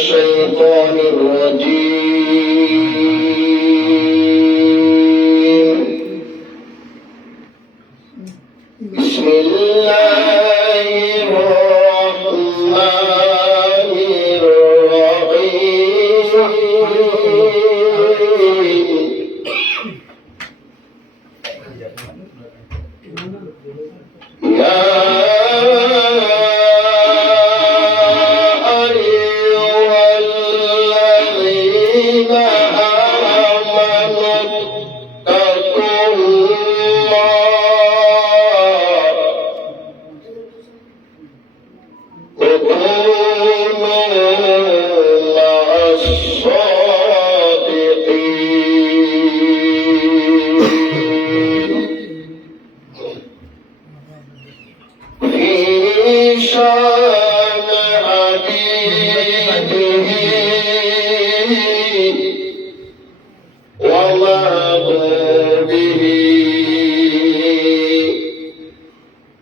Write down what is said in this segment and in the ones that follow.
الشيطان الرجيم بسم الله الرحمن الرحيم يا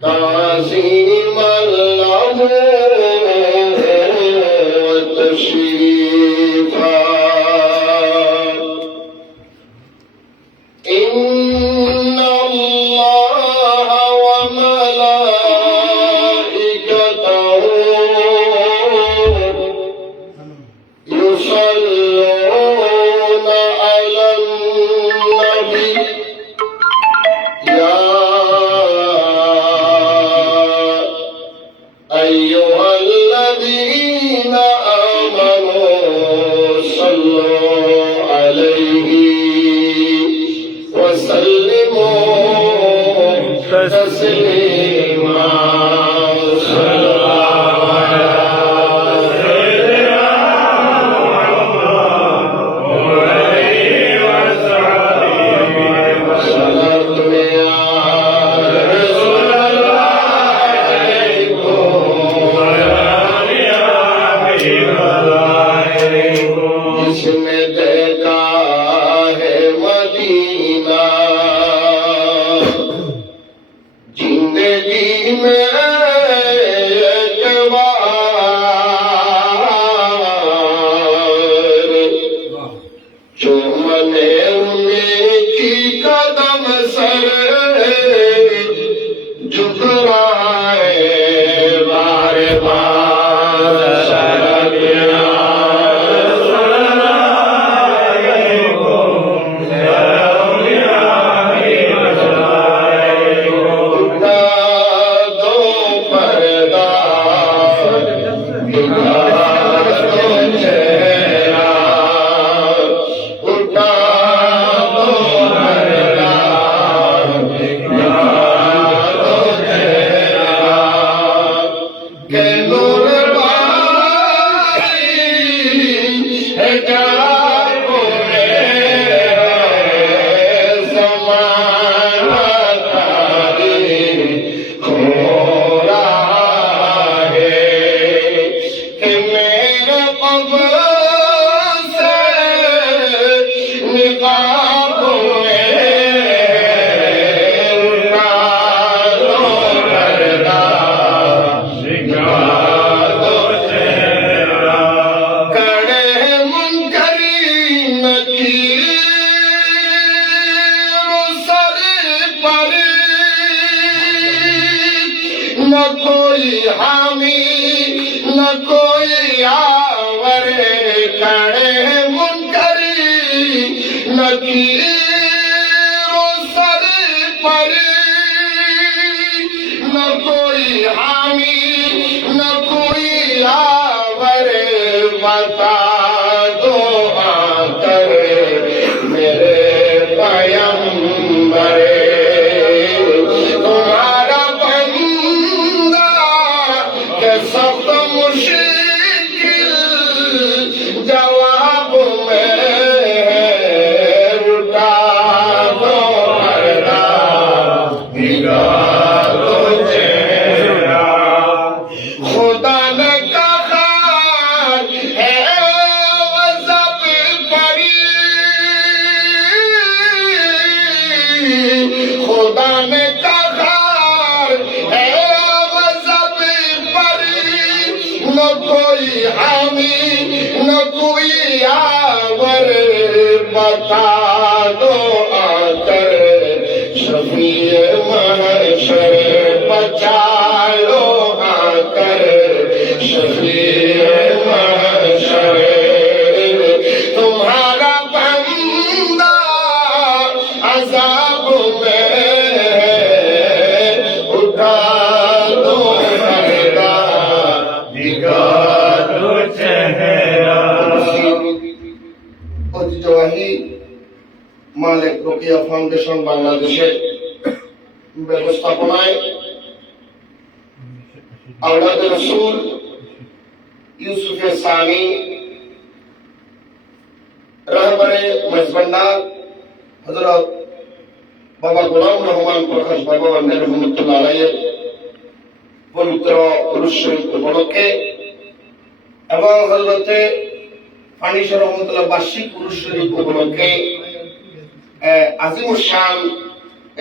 تعظيما له وتشريفا إن الله وملائكته يصلون على النبي يا أيها الذين آمنوا صلوا عليه وسلموا تسليما صلى الله على سيدنا محمد وآله وصحبه وسلم يا رسول الله जिसमें देखा है मदीना जिंदगी में एक बार जो मने उनकी कदम सर झुक रहा है बार बार न कोई हामी न कोई आवर खड़े मुनकरी नकीरो सर पर न कोई हामी न कोई आवर बता दो आकर मेरे पैगंबरे मुश्किल जवाब में रुटा दो मरदा निगाह दो चेहरा खुदा ने कहा है মালিক রোকেয়া ফাউন্ডেশন বাংলাদেশের ব্যবস্থাপনায় আওলাদ রাসূল ইউসুফে সানি রাহবারে মজবন্ডা হযরত বাবা গোলাম রহমান প্রকাশ ভগবান রহমতুল্লাহ আলাইহির পবিত্র উরুস শরীফ উপলক্ষে এবং হযরতে ফানিস রহমতুল্লাহ বার্ষিক উরুস শরীফ উপলক্ষে আজিমুল শান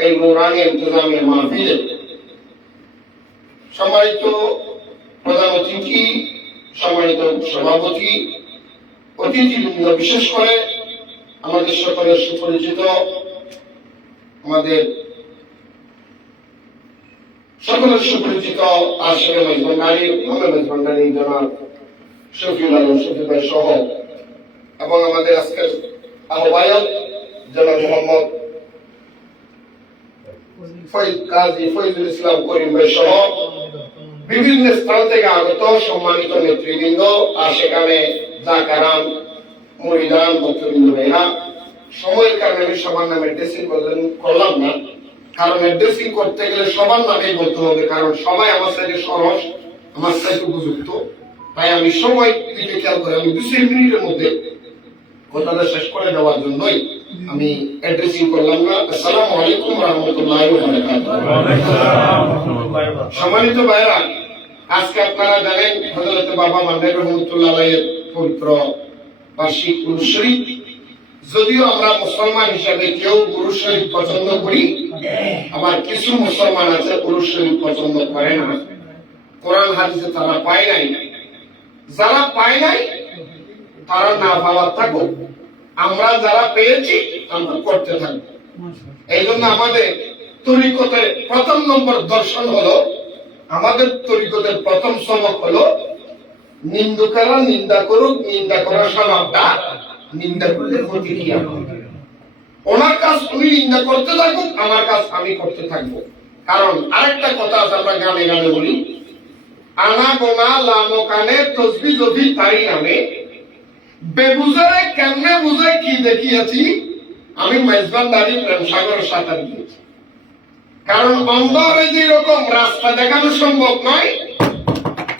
এই নূরানী ইন্তজামিয়া মাহফিলে সম্মানিত প্রধান অতিথি, সম্মানিত সভাপতি, অতিথিবৃন্দ, বিশেষ করে আমাদের সকলের সুপরিচিত আশিক মেজবান্ডারি জনাব শফিউল আলম শফি ভাই সহ এবং আমাদের আজকের আহ্বায়ক জনাব মোহাম্মদ কাজী ফয়জুল ইসলাম করিম ভাই সহ বিভিন্ন স্থান থেকে আগত সম্মানিত নেতৃবৃন্দ, আর সেখানে জাকারাম, মুরিদান, ভক্তবৃন্দ ভাইরা, সময়ের কারণে আমি সবার নামে ড্রেসিং করলাম না, কারণ ড্রেসিং করতে গেলে সবার নামেই বলতে হবে, কারণ সবাই আমার সাথে সরস, আমার সাথে উপযুক্ত। তাই আমি সময় দিকে খেয়াল করে আমি 2 মিনিটের মধ্যে কথাটা শেষ করে দেওয়ার জন্যই আমি অ্যাড্রেসিং করলাম না। আসসালামু আলাইকুম ওয়া রাহমাতুল্লাহি ওয়া বারাকাতুহু। সম্মানিত ভাইরা, আজকে আপনারা জানেন হযরত বাবা মান্নান রহমাতুল্লাহ আলাইহির পবিত্র বার্ষিক উরুস শরীফ। যদিও আমরা মুসলমান হিসেবে কেউ উরুস শরীফ পছন্দ করি, আবার কিছু মুসলমান আছে উরুস শরীফ পছন্দ করে না। কোরআন হাদিসে তারা পায় নাই, যারা পায় নাই তারা না পাওয়ার থাকুক, আমরা যারা পেয়েছি আমরা করতে থাকবো। এই জন্য আমাদের তরিকতের প্রথম নম্বর দর্শন হলো, আমাদের তরিকতের প্রথম সবক হলো নিন্দুকেরা নিন্দা করুক, নিন্দা করার স্বভাবটা, নিন্দা করলে ক্ষতি কি আমার, ওনার কাজ উনি নিন্দা করতে থাকুক, আমার কাজ আমি করতে থাকবো। কারণ আরেকটা কথা আছে, আমরা গানে গানে বলি, আনা গোনা লামো কানে তসবি যদি তারি নামে, বেবুজারে কেমনে বুঝে কি দেখিয়েছি, আমি মেজবান্ডারি প্রেম সাগরের সাঁতার দিয়েছি। কারণ অন্ধরে যে রকম রাস্তা দেখানো সম্ভব নয়,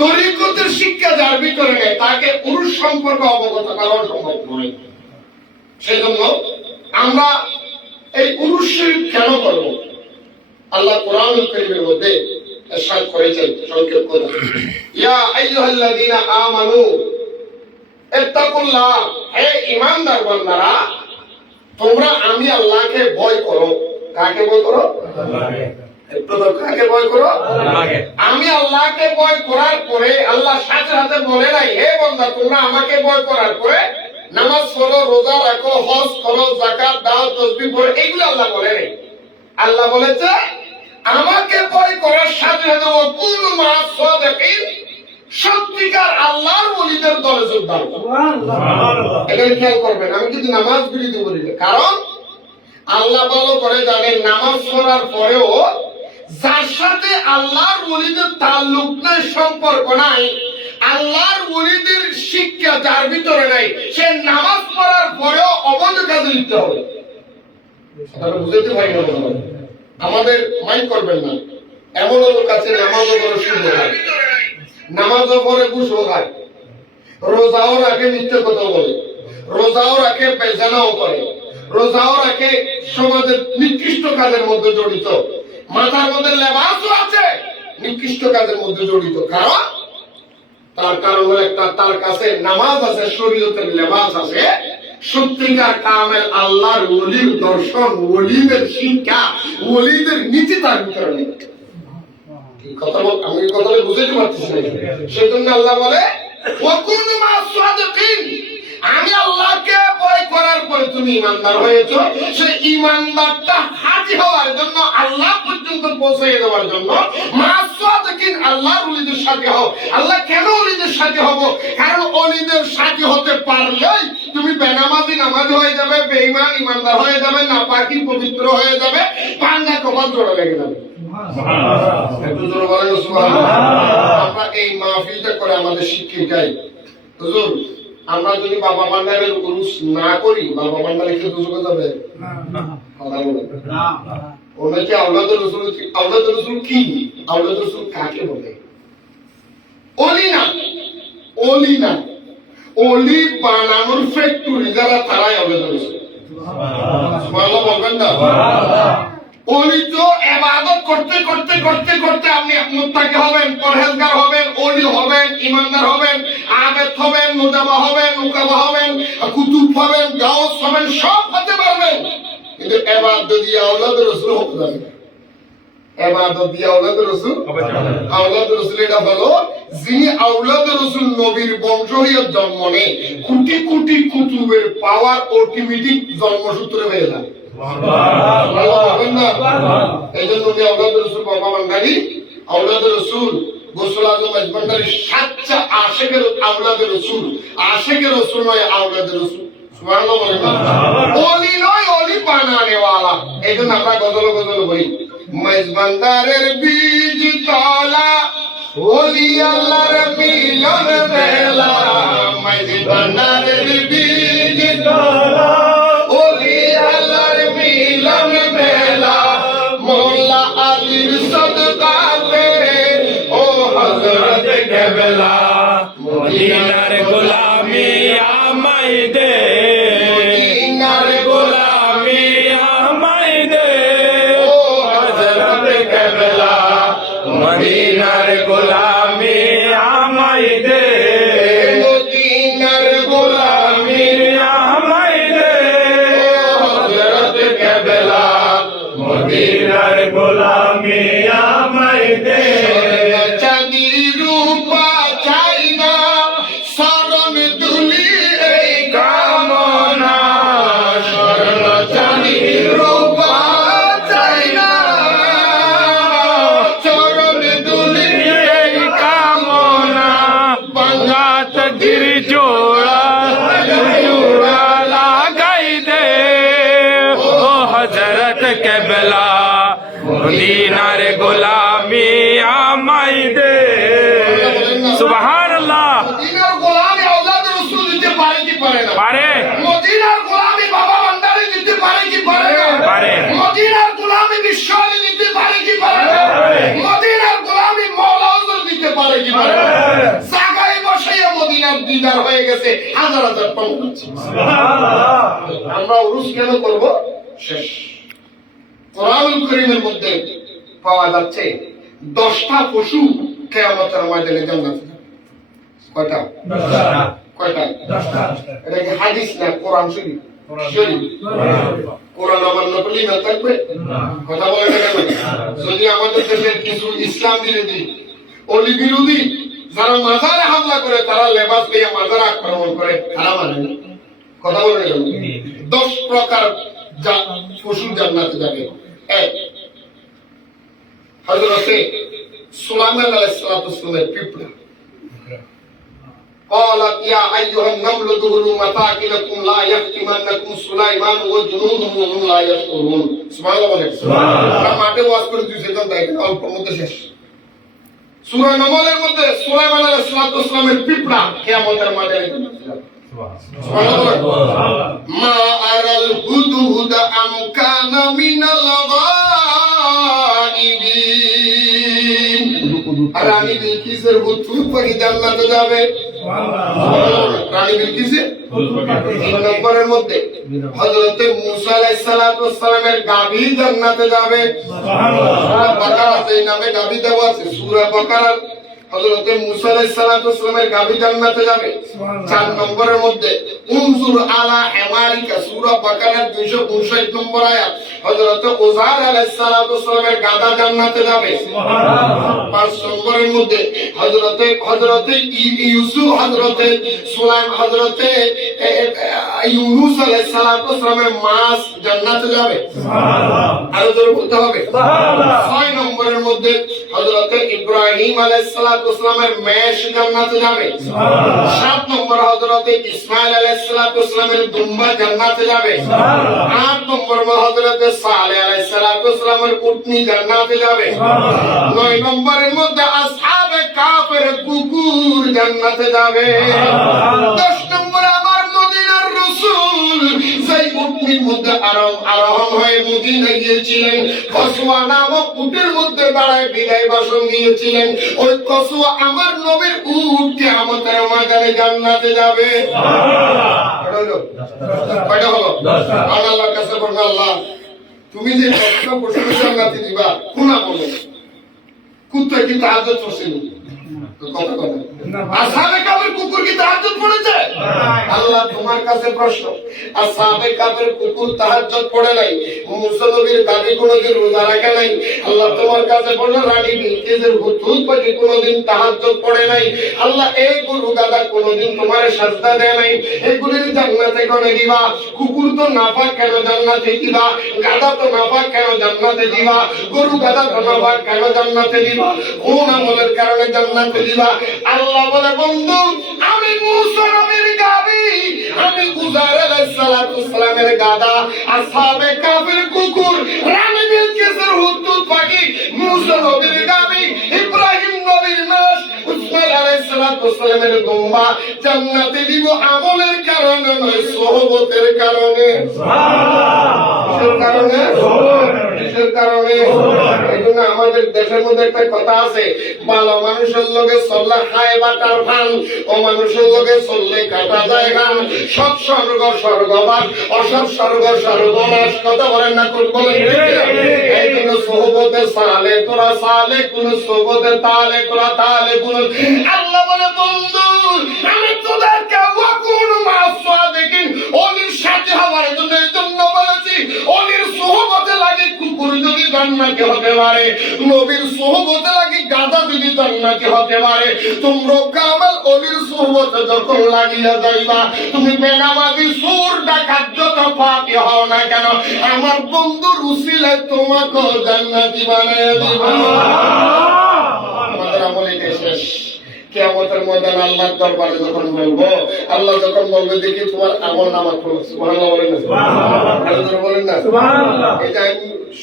তরিকতের শিক্ষা যার ভিতরে নেই তাকে পুরুষ সম্পর্কে অবগত করা সম্ভব নয়। সেই জন্য আমরা এই উরুস শরীফ কেন করব? আল্লাহ কোরআনুল কারীমের মধ্যে ইরশাদ করেছেন, সংক্ষেপ কথা, ইয়া আইয়ুহাল্লাযীনা আমানু ইত্তাকুল্লাহ, হে ঈমানদার বান্দারা তোমরা আমি আল্লাহকে ভয় করো। কাকে ভয় করো? আল্লাহকে। কাকে ভয় করো? আল্লাহকে। আমি আল্লাহকে ভয় করার পরে আল্লাহ সাথে সাথে বলে নাই, হে বান্দা তোমরা আমাকে ভয় করার পরে নামাজ পড়ো, রোজা রাখো, হজ করো, যাকাত দাও, তাসবিহ পড়ো, এগুলো আল্লাহ বলে নাই। আল্লাহ বলেছে আমাকে ভয় করার সাথে সাথে ওয়াকুনু মা'আস সাদিকিন, সত্যিকার আল্লাহর ওলিদের দলে যোগদান করো। সুবহানাল্লাহ। এখানে খেয়াল করবেন, আমি কিন্তু নামাজ বিরোধী বলি না, কারণ আল্লাহ ভালো করে জানেন নামাজ পড়ার পরেও যার সাথে আল্লাহর ওলিদের তাল্লুক নাই, সম্পর্ক নাই, আল্লাহর ওলিদের শিক্ষা যার ভিতরে নাই, সে নামাজ পড়ার পরেও অবৈধ কাজে লিপ্ত হবে। আপনারা বুঝতে পারেন না? আমাদের মাইন্ড করবেন না, এমন লোক আছে নামাজও করে শুরু হয়, নামাজও পড়ে ঘুষও খায়, রোজাও রাখে, মিথ্যে কথা বলে, রোজাও রাখে, বেজানাও করে, রোজাও রাখে, সমাজের নিকৃষ্ট কাজের মধ্যে জড়িত, মাথার মধ্যে লেবাসও আছে, নিকৃষ্ট কাজের মধ্যে জড়িত। কারণ তার কারণ একটা, তার কাছে নামাজ আছে, শরীয়তের লেবাস আছে, সত্যিকার কামেল আল্লাহর ওলির দর্শন, ওলিদের শিক্ষা, ওলিদের নীতি তার ভিতরে নেই। আমি কথাটা বুঝতে পারতেছি না। সেজন্য আল্লাহ বলে ওয়াকুনু মা'আস সাদিকিন, আমি আল্লাহকে ভয় করার পরে তুমি ঈমানদার হয়েছো, সেই ঈমানদারটা হাজী হওয়ার জন্য, আল্লাহ পর্যন্ত পৌঁছে দেওয়ার জন্য মা'আস সাদিকিন, আল্লাহর ওলিদের সাথে হও। আল্লাহ কেন ওলিদের সাথে হব? কারণ ওলিদের সাথে হতে পারলেই তুমি বেনামাজি নামাজি হয়ে যাবে, বেঈমান ঈমানদার হয়ে যাবে, নাপাকি পবিত্র হয়ে যাবে, পাঙ্গা কপাল জোড়া লেগে যাবে। আমরা এই মাহফিলটা করে আমাদের শিক্ষিকাই হুজুর আমরা যদি বাবা ভান্ডারের উরুস না করি, বাবা ভান্ডারে কি দুজকে যাবে? কথা বলে ওনাকে আওলাদুর রাসূল কি? আওলাদুর রাসূল কাকে বলে? ওলি না, ওলি না, ওলি বানানোর ফ্যাক্টরি যারা, তারাই আওলাদুর রাসূল। সুবহানাল্লাহ বলবেন না? ওলি তো ইবাদত করতে করতে করতে করতে আপনি মুত্তাকি হবেন, পরহেজগার হবেন, ওলি হবেন, ইমানদার হবেন, আবেদ হবেন, মুজাবা হবেন, মুকাবা হবেন, কুতুব হবেন, গাউস হবেন, সব হতে পারবেন, কিন্তু ইবাদত দিয়ে আওলাদুর রাসূল হতে যাবে না। ইবাদত দিয়ে আওলাদুর রাসূল, আওলাদুর রাসূল এটা হলো যিনি আওলাদুর রাসূল নবীর বংশ হয়ে জন্ম নেয়, কোটি কোটি কুতুবের পাওয়ার অটোমেটিক জন্মসূত্রে হয়ে যায়। এই জন্য আওলাদুর রাসূল বাবা ভান্ডারী, আওলাদুর রাসূল গোসল আজম ভান্ডারী সাচ্চা আশিকের আওলাদুর রাসূল, আশিকের রাসূল নয় আওলাদুর রাসূল। সুবহানাল্লাহ বলেন না? ওলি নয়, ওলি বানানে ওয়ালা। এই জন্য আমরা গজল বলি, মেজবান্দারের বীজ তলা, ওলি আল্লাহর মিলন বেলা, মেজবান্দারের বীজ তলা, ওলি আল্লাহর মিলন বেলা, মোল্লা আলীর সদকাতে ও হযরত কেবলা, মদিনার গোলামি আমায় দে, মদিনার গোলামি আমায় দে, ও হযরত কেবলা, মদিনার গোলামি আমায় দে, মদিনার গোলামি আমায় দে, ও হযরত কেবলা, মদিনার গোলামি আমায় দে। চাঁদি রূপা চাই না, শরণ দুলি এই কামনা, স্বর্ণ চাঁদি রূপা চাই না, চরণ দুলি এই কামনা, বাংলা তকদীর জোড়া জোড়া লাগাই দে, ও হযরত কেবলা, মদিনার গোলামি আমায় দে। সুবহানাল্লাহ। মদিনার গোলামি আওলাদুর রাসূল দিতে পারে কি পারে না? পারে। মদিনার গোলামি বাবা ভান্ডারী দিতে পারে কি পারে না? পারে। মদিনার গোলামি বিশ্ব আলী দিতে পারে কি পারে না? পারে। মদিনার গোলামি মাওলা হুজুর দিতে পারে কি পারে না? জায়গায় বসে মদিনার দিদার হয়ে গেছে হাজার হাজার পাউন্ড। সুবহানাল্লাহ। আমরা উরুস কেন করব? শেষ। কোরআনুল কারীমের মধ্যে পাওয়া যাচ্ছে 10টা পশু কিয়ামতের ময়দানে জান্নাতে যাবে। কয়টা? 10টা। কয়টা? 10টা। এটা কি হাদিস না কোরআন শরীফ? শরীফ। কোরআন অমান্য করলে না থাকবে? কথা বলেন না কেন? যদি আমাদের দেশের কিছু ইসলাম বিরোধী, অলি বিরোধী যারা মাজারে হামলা করে, তারা লেবাস দিয়ে মাজারে আক্রমণ করে, তারা মানে না। কথা বলেন না কেন? 10 প্রকার পশু জান্নাতে যাবে। এক, হযরত সুলাইমান আলাইহিস সালাতু ওয়াসসালামের পিঁপড়া। قالت يا ايها النمل ادخلوا مساكنكم لا يحطمنكم سليمان وجنوده وهم لا يشعرون। সুবহানাল্লাহ বলেন। সুবহানাল্লাহ। মাঠে ওয়াজ করে দিয়েছে, জান তাই অল্প মধ্যে শেষ। সূরা নামলের মধ্যে সুলাইমান আলাইহিস সালাতু ওয়াসসালামের পিঁপড়া কিয়ামতের ময়দানে মা আরাল হুদুদ আম কানা মিনাল গায়িবিন। রানী বিলকিসের হুদহুদ পাখি জান্নাতে যাবে। সুবহানাল্লাহ। রানী বিলকিসের হুদহুদ পাখি। 3 নম্বরের মধ্যে হযরত মুসা আলাইহিস সালাতু ওয়াসসালামের গাভী জান্নাতে যাবে। সুবহানাল্লাহ। সূরা বাকারাতে এই নামে গাভী দেওয়া আছে। সূরা বাকারা হযরত মুসা আলাইহিস সালাতু ওয়াসসালামের গাভী জান্নাতে যাবে। 4 নম্বরের মধ্যে উনজুর আলা হিমারিকা, সূরা বাকারার 259 নম্বর আয়াত, হযরত উযার আলাইহিস সালাতু ওয়াসসালামের গাধা জান্নাতে যাবে। সুবহানাল্লাহ। 5 নম্বরের মধ্যে হযরত ইউসুফ, হযরত সুলাইমান, হযরত ইউনূস আলাইহিস সালাতু ওয়াসসালামের মাছ জান্নাতে যাবে। সুবহানাল্লাহ। আরো জোরে বলতে হবে। সুবহানাল্লাহ। 6 নম্বরের মধ্যে হযরত ইব্রাহিম আলাইহিস সালাতু ওয়াসসালামের মেষ জান্নাতে যাবে। সুবহানাল্লাহ। 7 নম্বর হযরত ইসমাঈল আলাইহিস সালাতু ওয়াসসালামের দুম্বা জান্নাতে যাবে। সুবহানাল্লাহ। 8 নম্বর হযরত সালেহ আলাইহিস সালাতু ওয়াসসালামের উটনি জান্নাতে যাবে। সুবহানাল্লাহ। 9 নম্বরের মধ্যে আসহাবে কাফের কুকুর জান্নাতে যাবে। 10 নম্বর মদিনায় গিয়েছিলেন, কসওয়া নামক উটের মধ্যে দাঁড়ায় বিদায় ভাষণ দিয়েছিলেন। ওই কসওয়া আমার নবীর উট কিয়ামতের ময়দানে জান্নাতে যাবে। কয়টা হলো? আল্লাহর কাছে বলবো, আল্লাহ তুমি যে কষ্ট করছো জান্নাতে দিবা, কোনা বলো কুত্তা কি তাহাজ্জুদ পড়ছিল? কথা কথা আসহাবে কাফের কুকুর কি তাহাজ্জুদ পড়েছে? আল্লাহ তোমার কাছে প্রশ্ন, আসহাবে কাফের কুকুর তাহাজ্জুদ পড়ে নাই, মুসা নবীর দাবি কোনদিন রোজা রাখে নাই। আল্লাহ তোমার কাছে বলল রানী বিলকিসের হুতুত পাখি কোনদিন তাহাজ্জুদ পড়ে নাই। আল্লাহ এই গরু গাদা কোনদিন তোমার সাজদা দেয় নাই, এগুলির জান্নাতে কোনে দিবা? কুকুর তো নাপাক, কেন জান্নাতে দিবা? গাদা তো নাপাক, কেন জান্নাতে দিবা? গরু গাদা তো নাপাক, কেন জান্নাতে দিবা? কোন আমলের কারণে জান্নাতে দিবা? আল্লাহ বলে বন্ধু, আমি মুসা নবীর গাবি, আমি উযার আলাইহিস সালাতু সালামের গাদা, আসহাবে কাফের কুকুর, রানী বিলকিসের হুতুত পাখি, মুসা নবীর গাবি, ইব্রাহিম নবীর মেষ, ইসমাঈল আলাইহিস সালাতু সালামের দুম্বা জান্নাতে দিব আমলের কারণে নয়, সোহবতের কারণে। কিসের কারণে? এইজন্য আমাদের দেশের মধ্যে একটা কথা আছে, ভালো মানুষের লগে চললে খায় বাটার ফান, ও মানুষের লগে চললে কাটা যায় গান। সৎ স্বর্গ স্বর্গবাস, অসৎ স্বর্গ স্বর্গনাশ। কথা বলেন না? বলেন। এই জন্য সোহবতে সালে তোরা সালে, কোন সোহবতে তালে তোরা তালে কোন। আল্লাহ বলে বন্ধু, আমি তোদেরকে ওয়াকুন মা'আস-সাদিকিন, অলির সাথে হওয়ার জন্য এই জন্য বলেছি, অলির সোহবতে লাগে কুকুর যদি জান্নাতি হতে পারে, নবীর সোহবতে লাগে গাধা যদি জান্নাতি হতে পারে, তোমরা কামাল অলির সোহবতে যখন লাগিয়া যাইবা, তুমি বেনামাজি সুর ডাকাত যত পাপী হও না কেন, আমার বন্ধুর উসিলায় তোমাকে জান্নাতি বানাইয়া দিব। আমাদের আমল এটা শেষ। কিয়ামতের ময়দানে আল্লাহর দরবারে যখন বলবো, আল্লাহ যখন বলবে দেখি তোমার আমল নামা খোলো। সুবহানাল্লাহ বলেন না? সুবহানাল্লাহ বলেন না? সুবহানাল্লাহ। এটা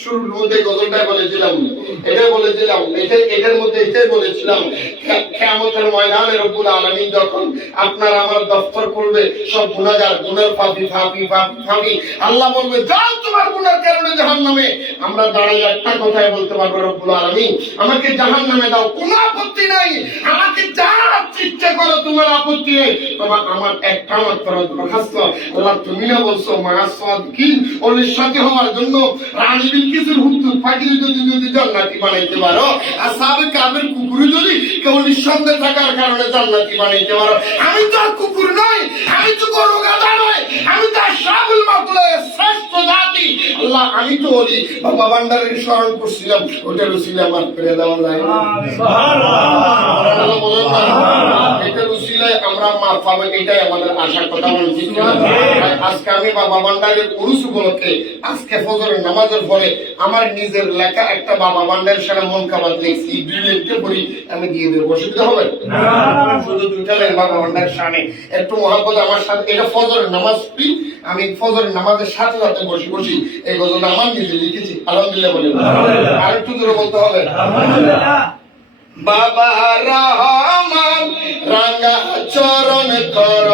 শুরুর মধ্যে গজলটাই বলেছিলাম, এটাই বলেছিলাম, এটার মধ্যে এটাই বলেছিলাম, কিয়ামতের ময়দানে রব্বুল আলামিন যখন আপনার আমার দফতর করবে, সব গুনাহগার, গুনার পাপী পাপী পাপী পাপী, আল্লাহ বলবে যাও তোমার গুনার কারণে জাহান্নামে। আমরা দাঁড়িয়ে একটা কথাই বলতে পারবো, রব্বুল আলামিন আমাকে জাহান্নামে দাও, কোনো আপত্তি নাই, আমাকে যা ইচ্ছা করো, তোমার আপত্তি নেই। তোমার আমার একটা মাত্র দরখাস্ত, আল্লাহ তুমি না বলছো মা'আস-সাদিকিন, ওদের সাথে হওয়ার জন্য রানী বিলকিসের হুতুত পাখি যদি জান্নাতি বানাইতে পারো, আসহাবে কাফের কুকুর যদি কেউ নিঃসন্দেহে থাকার কারণে জান্নাতি বানাইতে পারো, আমি তো কুকুর নই, আমি তো গরু গাধা নই, আমি তো আশরাফুল মাখলুকের শ্রেষ্ঠ জাতি। আল্লাহ আমি তো ওলি বাবা ভান্ডারের স্মরণ করছিলাম, ওটার উসিলা মাফ করে দেওয়া যায় না। সুবহানাল্লাহ বলেন না? এটার উসিলায় আমরা মাফ পাবো, এটাই আমাদের আশার কথা। আজকে আমি বাবা ভান্ডারের উরুস উপলক্ষে আজকে ফজরের নামাজের পরে আমার নিজের লেখা একটা বাবা ভান্ডারের সাথে মন খাবার লিখছি, ব্রিলিয়েন্টে পড়ি, আমি দিয়ে দেবো, অসুবিধা হবে না? শুধু দুইটা লাইন বাবা ভান্ডারের সামনে একটু মহব্বত আমার সাথে। এটা ফজরের নামাজ পড়ি, আমি ফজরের নামাজের সাথে সাথে বসি বসি এই গজলটা আমার নিজে লিখেছি। আলহামদুলিল্লাহ বলি, আর একটু জোরে বলতে হবে। বাবা রহমান রাঙ্গা চরণ কর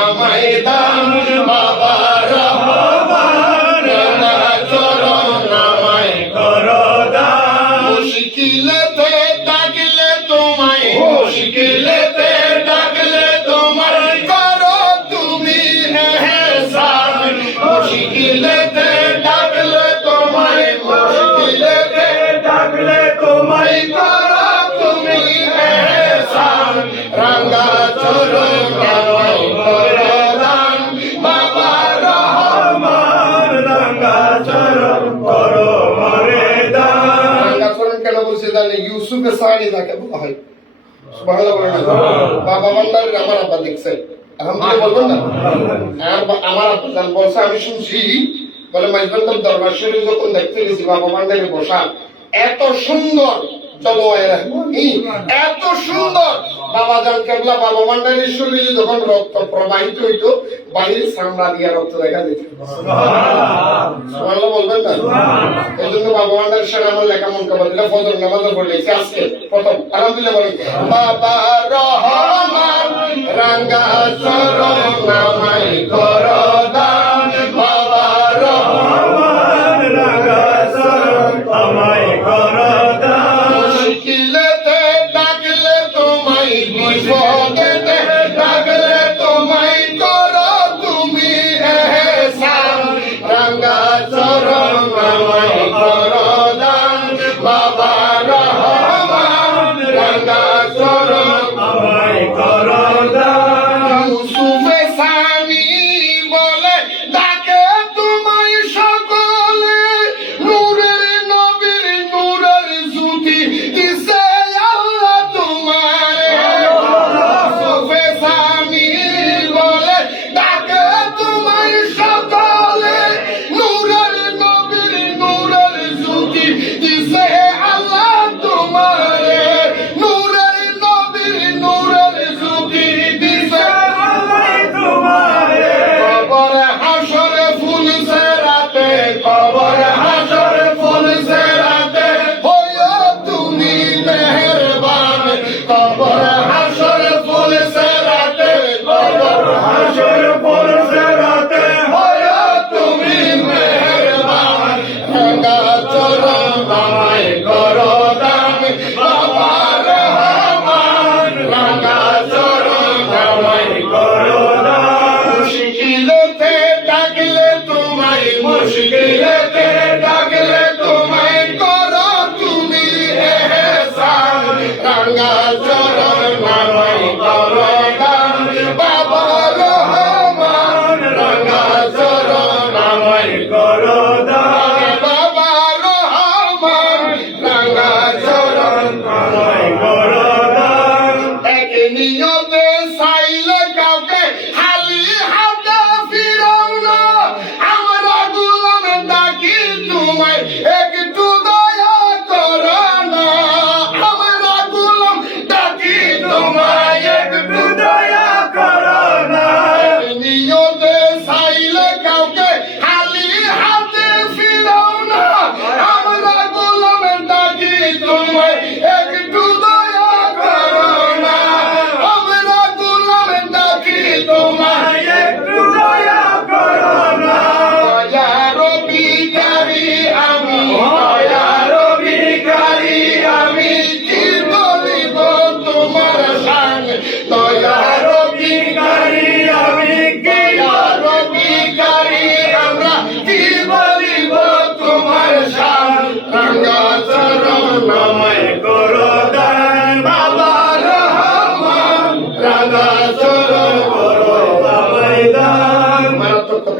আমায় দান, বাবা রহমান রাঙ্গা চরণ আমায় কর দান, মুশকিলেতে ডাকলে তোমায়, মুশকিলেতে ডাকলে তোমায় করো তুমি ইহসান, মুশকিলেতে ডাকলে তোমায়, মুশকিলেতে ডাকলে তোমায় করো তুমি ইহসান, রাঙ্গা চরণ আমায় কর দান, বাবা রহমান রাঙ্গা চরণ করো মরে দান। রাঙ্গা চরণ কেন বলছে জানেন? ইউসুফের সাহানি যাকে বলা হয়। সুবহানাল্লাহ বলেন না? বাবা ভান্ডারের আমার আব্বা দেখছেন, আলহামদুলিল্লাহ বলবেন না? আমার আব্বা জান বলছে, আমি শুনছি বলে মাইজবান্ডার দরবার শরীফ যখন দেখতে গেছি বাবা ভান্ডারে বসা, এত সুন্দর জলবায়ু রহমানি, এত সুন্দর। বাবা জান কেবলা বাবা ভান্ডারের শরীরে যখন রক্ত প্রবাহিত হইতো, বাহির চামড়া দিয়া রক্ত দেখা যেত। সুবহানাল্লাহ বলবেন না? এই জন্য বাবা ভান্ডারের সাথে আমার লেখা মন খাবার দিলে ফজর নামাজে পড়লেছি আজকে প্রথম। আলহামদুলিল্লাহ বলেন, বাবা রহমান রাঙ্গা চরণ আমায় কর দান, বাবা রহমান রাঙ্গা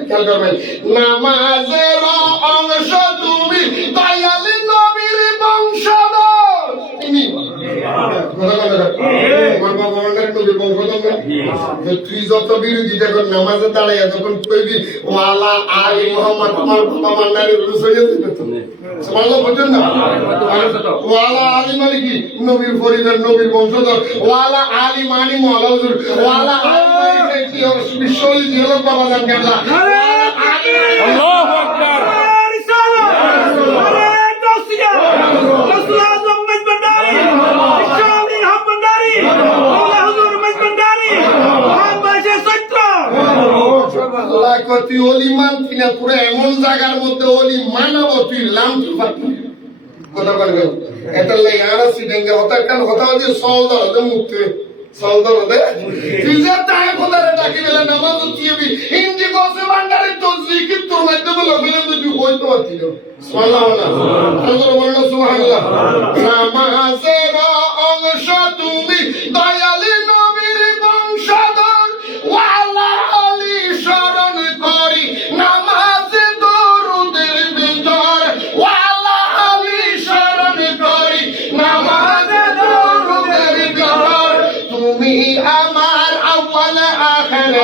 খেয়াল করবেন, নামাজের অংশ তুমি দয়াল নবীর বংশধর। তুমি আমার বাবা আমার নবীর বংশধর না? তুই যত বিরোধিতা কর নামাজে দাঁড়াইয়া যখন কইবি ওয়ালা আলী মোহাম্মদ, আমার বাবা নারী রসইয়া দিবে তো সুবহানাল্লাহ বলেন না। ওয়ালা আলী মানে কি? নবীর পরিবার, নবীর বংশধর। ওয়ালা আলী মানে মাওলা হুজুর। ওয়ালা আলী মানে কি? বিশ্বলি দিল বাবা জান কেবলা। আল্লাহু আকবার। রিসালাত আরে তাওসিয়া রাসূল আযম মজবন্দারি বিশ্বলি হাবন্দারি মাওলা হুজুর মজবন্দারি বাংলাদেশের ছাত্র। আল্লাহ কয় তুই ওলি মানতি না, পুরো এমন জায়গার মধ্যে ওলি মানাবো তুই লাম তুই পারবি কথা বলবে। এটা লাই আরা সিডেঙ্গে হতা কান হতা যে সল দরদে মুক্তি সল দরদে তুই যে তাই বলারে ডাকি দিলে নামাজ তুইবি হিন্দি কোসে বান্দারে তো জিকির তোর মধ্যে বলো বলে তুই হইতো পারতি না। সুবহানাল্লাহ আল্লাহু সুবহানাল্লাহ। নামাজের অংশ তুমি দয়াল নবীর বংশধর। ওয়ালা আলী শরণ করি নামাজে দরুদের ভিতর। ওয়ালা আলী শরণ করি নামাজে দরুদের ভিতর। তুমি আমার আউয়াল আখির,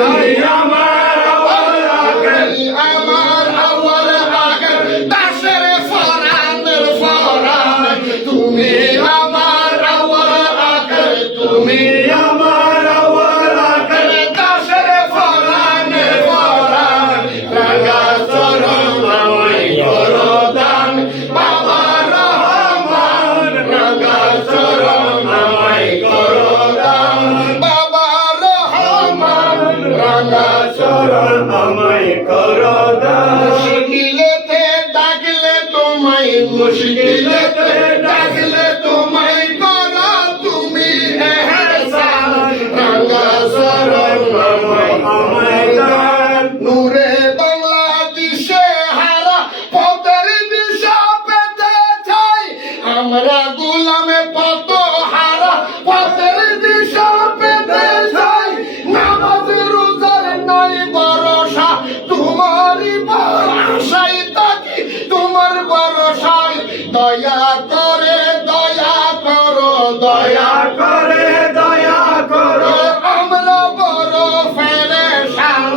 তুমি আমার আউয়াল আখির, আমার আউয়াল আখির দাসের ফরানের ফরান। তুমি আমার আউয়াল আখির, তুমি আমার আউয়াল আখির দাসের ফরানের ফরান। রাঙা চরণ আমায় করো দান বাবা রহমান। রাঙা চরণ আমায় করো দান বাবা রহমান। রাঙা চরণ আমায় করো দান। মুশকিলেতে ডাকলে তোমায়, মুশকিলেতে ডাকলে তোমায় করো তুমি এহসান। রাঙা চরণ আমায় দান। নূরে বাংলাদেশে হারা পথের দিশা পেতে চাই। আমরা গোলামে পথ হারা পথের দিশা পেতে চাই। নামাজ রোজার নাই ভরসা, তোমারই ভরসায় থাকি, তোমার ভরসায়। দয়া করে দয়া করো, দয়া করে দয়া করো, আমরা বড় পেরেশান।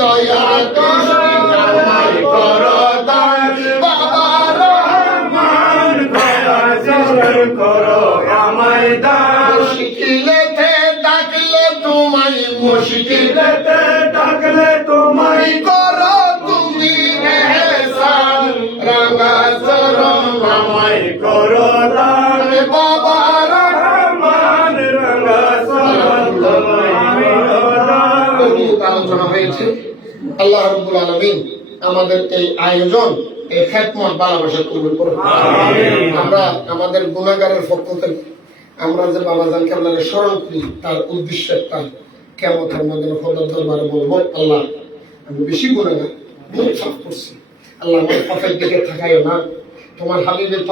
দয়া করে আমায় করো দান বাবা রহমান। দয়া করো আমায় দান। মুশকিলেতে ডাকলে তোমায়, মুশকিলেতে ডাকলে তোমায় করো তুমি এহসান। রাঙা চরণ আমায় করো দান বাবা রহমান। রাঙা চরণ আমায় করো দান। বহুত আলোচনা হয়েছে। আল্লাহ রাব্বুল আলামিন আমাদের এই আয়োজন, এই খেদমত ভালোবাসা কবুল করুন। আমরা আমাদের গুনাহগারের পক্ষ থেকে আমরা যে বাবাজান কেবলার স্মরণ করি, তার উদ্দেশ্য একটা কিয়ামতের মধ্যে খোদার দরবারে বলবো, আল্লাহ আমি বেশি গুনাহগার, বহুত পাপ করছি, আল্লাহ আমার পাপের দিকে তাকাইও না। তোমার হাবিবের